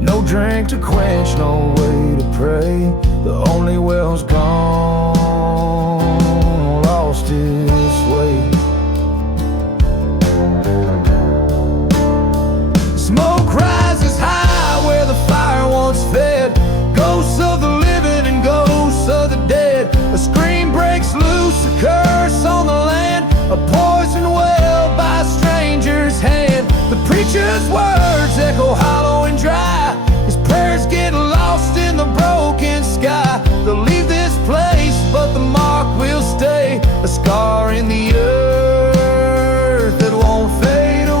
No drink to quench, no way to pray, the only well's gone, lost its way. Smoke rises high where the fire once fed, ghosts of the living and ghosts of the dead. A scream breaks loose, a curse on the land, a poison well by a stranger's hand. The preacher's words echo hollow and dry, his prayers get lost in the broken sky. They'll leave this place, but the mark will stay, a scar in the earth that won't fade away.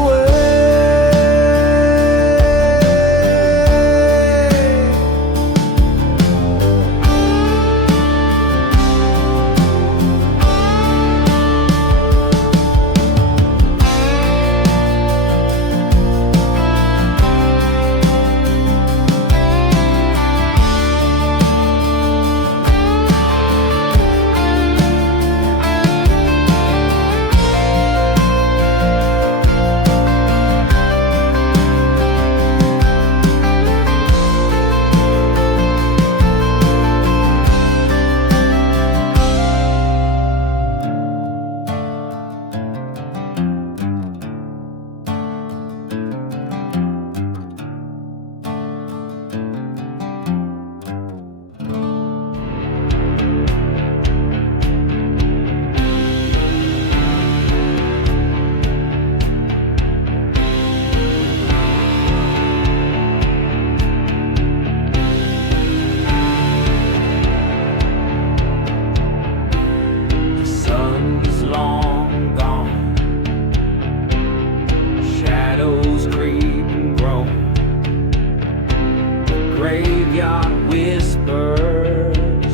Graveyard whispers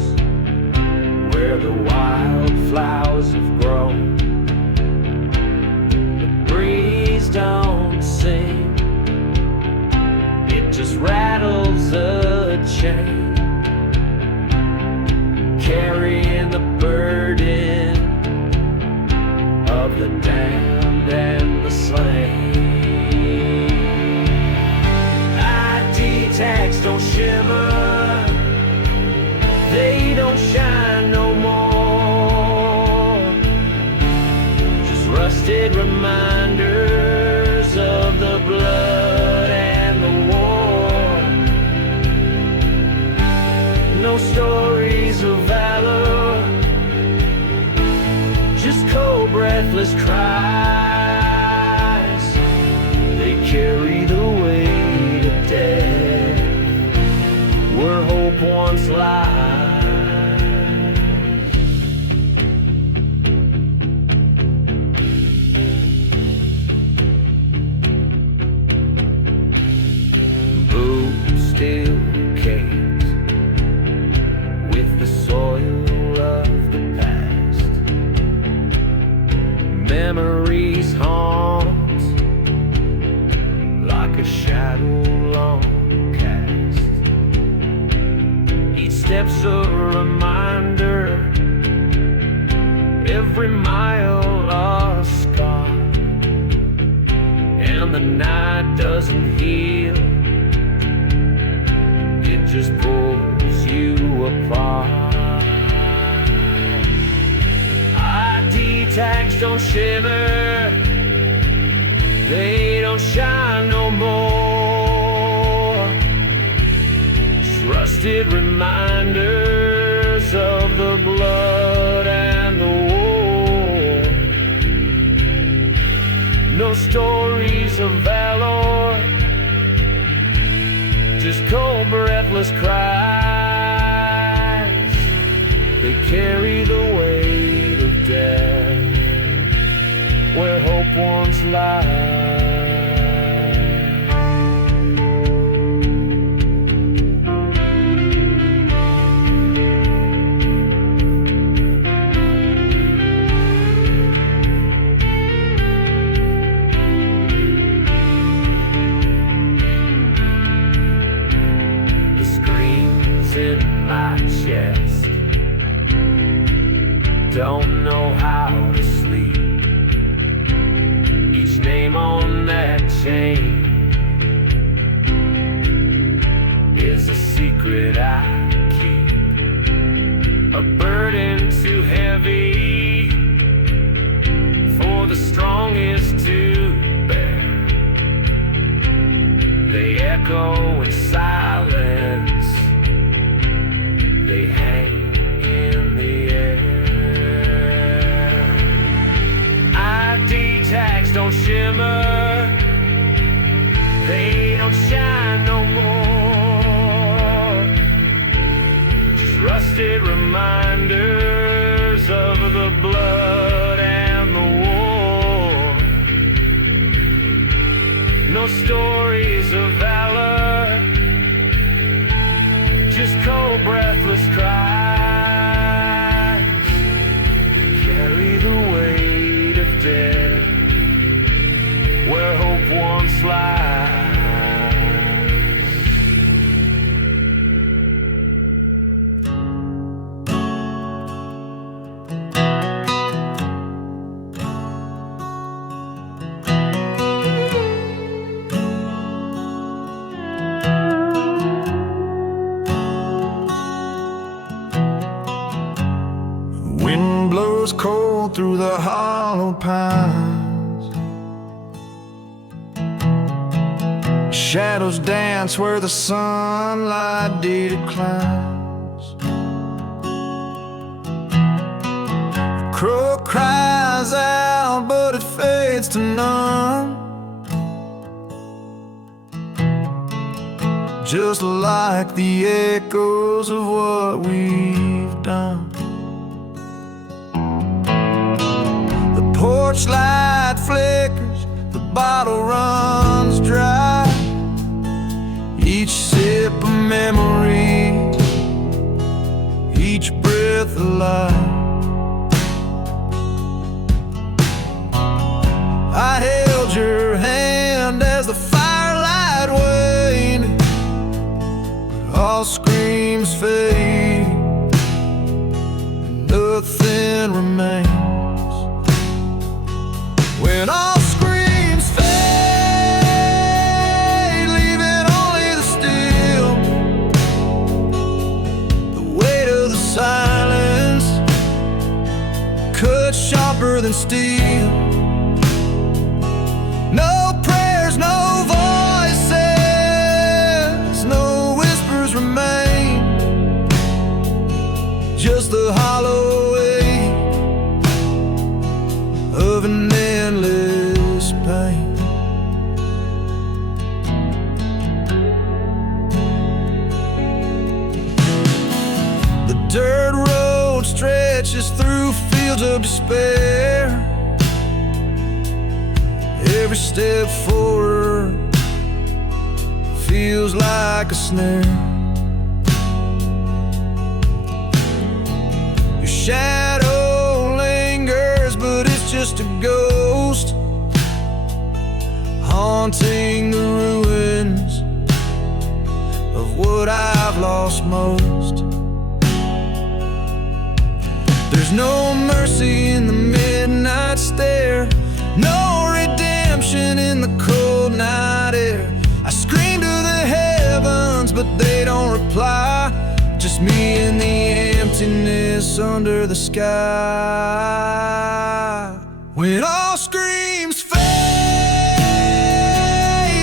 where the wildflowers have grown. The breeze don't sing, it just rattles a chain, carrying the burden of the damned and the slain. Tags don't shimmer, they don't shine no more, just rusted reminders of the blood and the war. No stories of valor, just cold breathless cries, they carry the weight of death where hope once lies. Boots still caked with the soil of the past. Memories haunt like a shadow long cast. Steps a reminder, every mile a scar, and the night doesn't heal, it just pulls you apart. ID tags don't shimmer, they don't shine no more, rusted reminders of the blood and the war. No stories of valor, just cold breathless cries, they carry the weight of death where hope once lies. my chest. Don't know how to sleep. Each name on that chain is a secret I keep, a burden too heavy for the strongest to bear. They echo in silence, they hang in the air. ID tags don't shimmer, they don't shine no more. Just rusted reminders of the blood and the war. No stories of valor, just cold, breathless cries that carry the weight of death where hope once lies. Wind blows cold through the hollow pines. Shadows dance where the sunlight declines. The crow cries out, but it fades to none, just like the echoes of what we've done. Porch light flickers, the bottle runs dry. Each sip a memory, each breath a lie. I held your hand as the firelight waned, but all screams fade, and nothing remains. When all screams fade, leaving only the still, the weight of the silence cuts sharper than steel. No prayers, no voices, no whispers remain, just the hollow weight of an endless pain. The dirt road stretches through fields of despair. Every step forward feels like a snare. Your shadow lingers, but it's just a ghost haunting the ruins of what I've lost most. There's no mercy in the midnight stare, no redemption in the cold night air. I scream to the heavens, but they don't reply, just me and the emptiness under the sky. When all screams fade,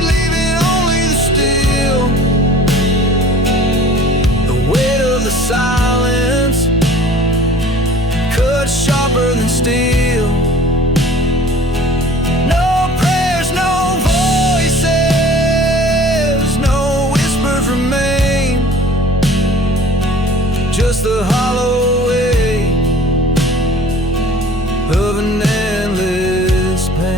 leaving only the still, the weight of the silence cuts sharper than steel. No prayers, no voices, no whispers remain, just the hollow weight of an endless pain.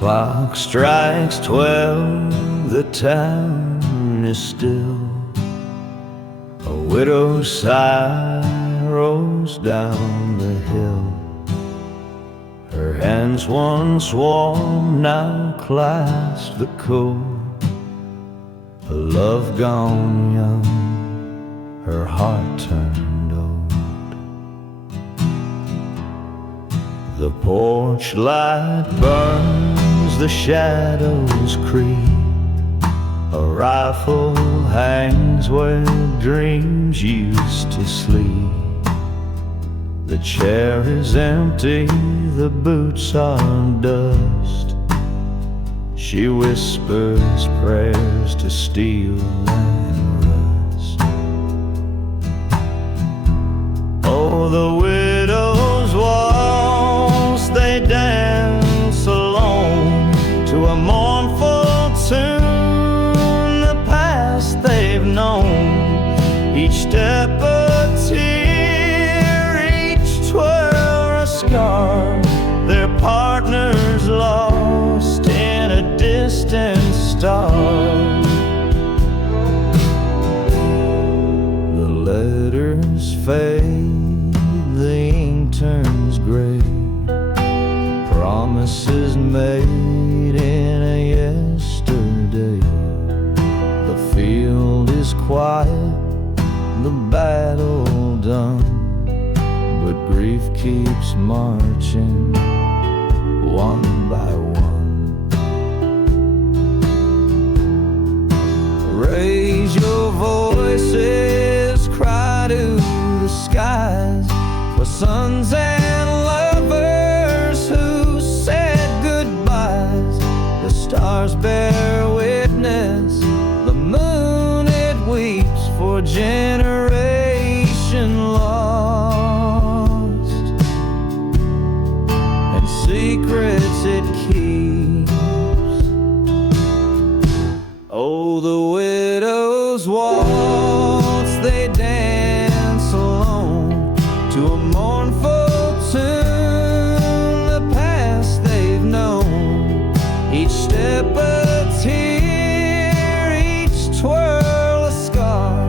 clock strikes 12, the town is still. A widow's sigh rolls down the hill. Her hands once warm now clasp the cold. A love gone young, her heart turned old. The porch light burns, the shadows creep. A rifle hangs where dreams used to sleep. The chair is empty, the boots are dust. She whispers prayers to steel and rust. Oh, the widow's waltz, they dance alone to a mournful tune, the past they've known. Each step a tear, each twirl a scar. Their partners lost in a distant star. The letters fade, the ink turns gray. Promises made in a yesterday. The field is quiet, the battle done, but grief keeps marching one by one. Raise your voices, cry to the skies, for sons and lovers who said goodbyes. The stars bear witness, the moon it weeps for generation lost, and secrets it keeps. Oh, the widow's waltz, they dance alone to a mournful tune, the past they've known. Each step a tear, each twirl a scar.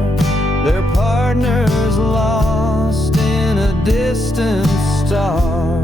Their partners lost in a distant star.